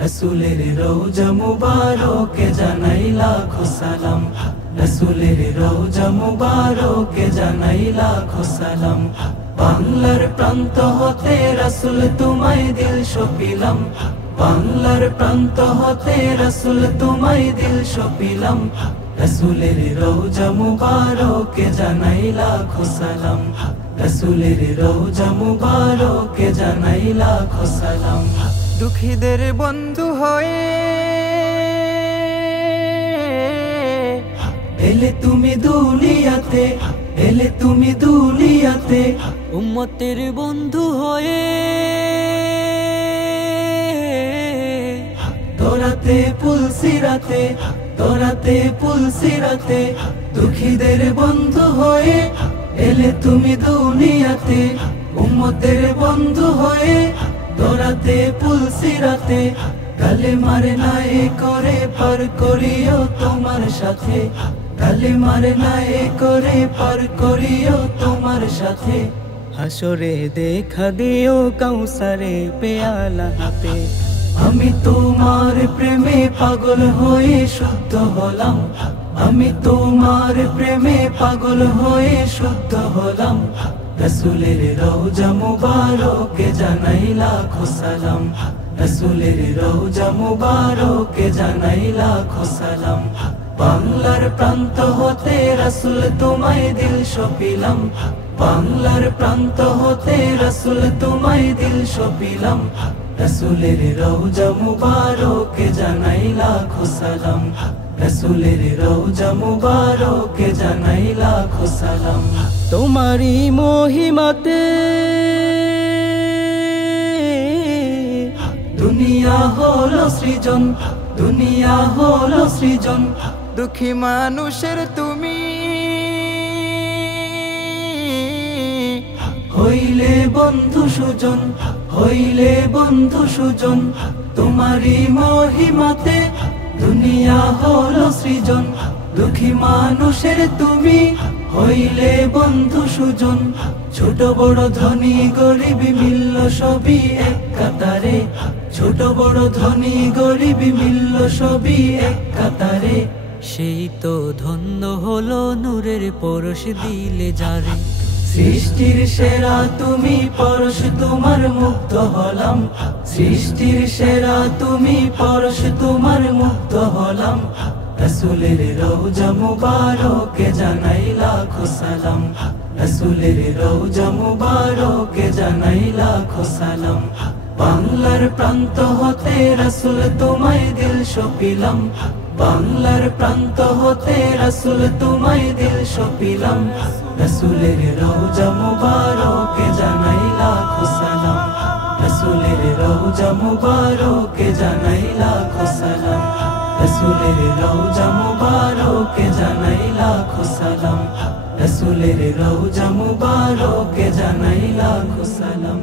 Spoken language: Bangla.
রসুলের রওজা মুবারকে জানাই লাখো সালাম, রসুলের রওজা মুবারকে জানাই লাখো সালাম। বাংলার প্রান্ত হতে রসুল তোমায় দিল সপিলাম, বাংলার প্রান্ত হতে রসুল তোমায় দিল সপিলাম। রসুলের রওজা মুবারকে জানাই লাখো সালাম, রসুলের রওজা মুবারকে জানাই লাখো সালাম। দুঃখীদের বন্ধু হয়ে এলে তুমি দুনিয়াতে, এলে তুমি দুনিয়াতে, উম্মতের বন্ধু হয়ে তোরাতে পুলসিরাতে, তোরাতে পুলসিরাতে, দুঃখীদের বন্ধু হয়ে এলে তুমি দুনিয়াতে, উম্মতের বন্ধু হয়ে তোরাতে পুলসিরাতে। কালেমার নাই করে পার করিও তোমার সাথে, কালেমার নাই করে পার করিও তোমার সাথে। হাসরে দেখা দিও কাউসারে পেয়ালা হাতে। আমি তোমার প্রেমে পাগল হয়ে শুদ্ধ হলাম, আমি তোমার প্রেমে পাগল হয়ে শুদ্ধ হলাম। রসুলের রওজা মুবারকে জানাই লাখো সালাম, রসুলের রওজা মুবারকে জানাই লাখো সালাম। বাংলার প্রান্ত হতে রসুল তোমায় দিল সপিলাম, বাংলার প্রান্ত হতে রসুল তোমায় দিল সপিলাম। রসুলের রওজা মুবারকে জানাই লাখো সালাম, রসুলের রওজা মুবারকে জানাই লাখো সালাম। তোমারই মহিমাতে দুনিয়া হলো সৃজন, দুনিয়া হলো সৃজন। দুঃখী মানুষের তুমি হইলে বন্ধু সুজন, হইলে বন্ধু সুজন। তোমারই মহিমাতে দুনিয়া হলো সৃজন, দুঃখী মানুষের তুমি হইলে বন্ধু সুজন। ছোট বড় ধনী গরিব মিলল সবই এক কাতারে, ছোট বড় ধনী গরিব মিলল সবই এক কাতারে। সেই তো ধন্য হলো নূরের পরশ দিলে যারে। সৃষ্টির সেরা তুমি পরশ তোমার মুক্ত হলাম, সৃষ্টির সেরা তুমি পরশ তোমার মুক্ত হলাম। রসুলের রওজা মুবারকে জানাই লাখো সালাম, রসুলের রওজা মুবারকে জানাই লাখো সালাম। বাংলার প্রান্ত হতে রসুল তোমায় দিল সপিলাম, বাংলার প্রান্ত হতে রসুল তোমায় দিল সপিলাম। রসুলের রওজা মুবারকে জানাই লাখো সালাম, রসুলের রওজা মুবারকে জানাই লাখো সালাম, রসুলের রওজা মুবারকে জানাই লাখো সালাম, রসুলের রওজা মুবারকে জানাই লাখো সালাম।